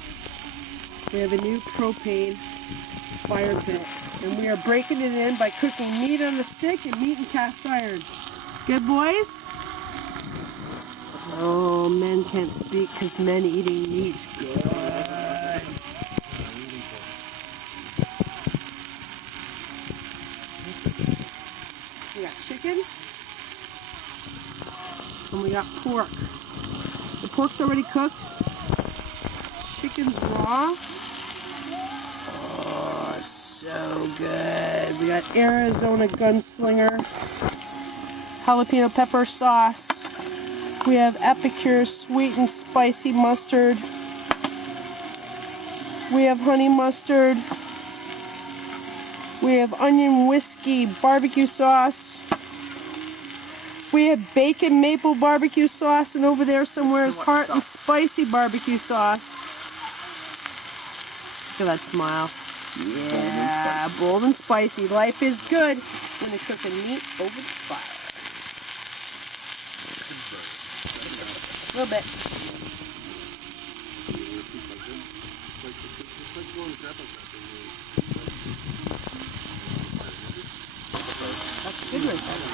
We have a new propane fire pit, and we are breaking it in by cooking meat on a stick and meat in cast iron. Good, boys? Oh, men can't speak because men eating meat. Good. We got chicken, and we got pork. The pork's already cooked. Chicken's raw. Oh, so good. We got Arizona Gunslinger, jalapeno pepper sauce. We have Epicure sweet and spicy mustard. We have honey mustard. We have onion whiskey barbecue sauce. We have bacon maple barbecue sauce, and over there somewhere is heart and spicy barbecue sauce. Look at that smile. Yeah, bold and spicy. Life is good when you're cooking meat over the fire. A little bit. That's good right there.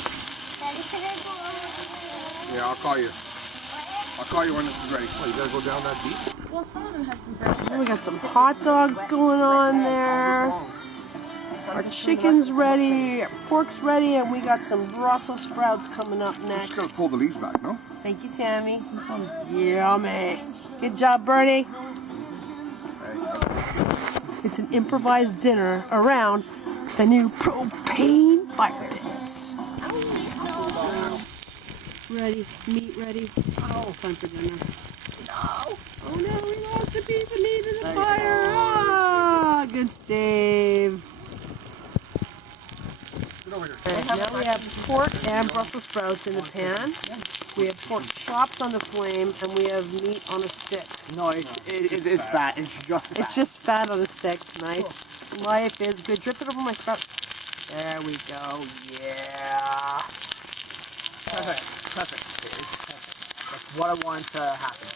Yeah, I'll call you. I'll call you when this is ready. Oh, you gotta go down that deep? Well, some of them have some bread. We got some hot dogs going on there. Our chicken's ready, our pork's ready, and we got some Brussels sprouts coming up Just next. gotta pull the leaves back, no? Thank you, Tammy. Yummy. Good job, Bernie. It's an improvised dinner around the new propane fire pit. Ready, meat ready. Oh, time for dinner. No! Oh no, we lost a piece of meat in the fire. Ah, good save. Now we have pork and Brussels sprouts in the pan. We have pork chops on the flame, and we have meat on a stick. No, it's fat. It's just fat. It's just fat on a stick. Nice. Life is good. Drip it over my sprout. There we go. Yeah. Perfect. Perfect. It's perfect. That's what I want to happen.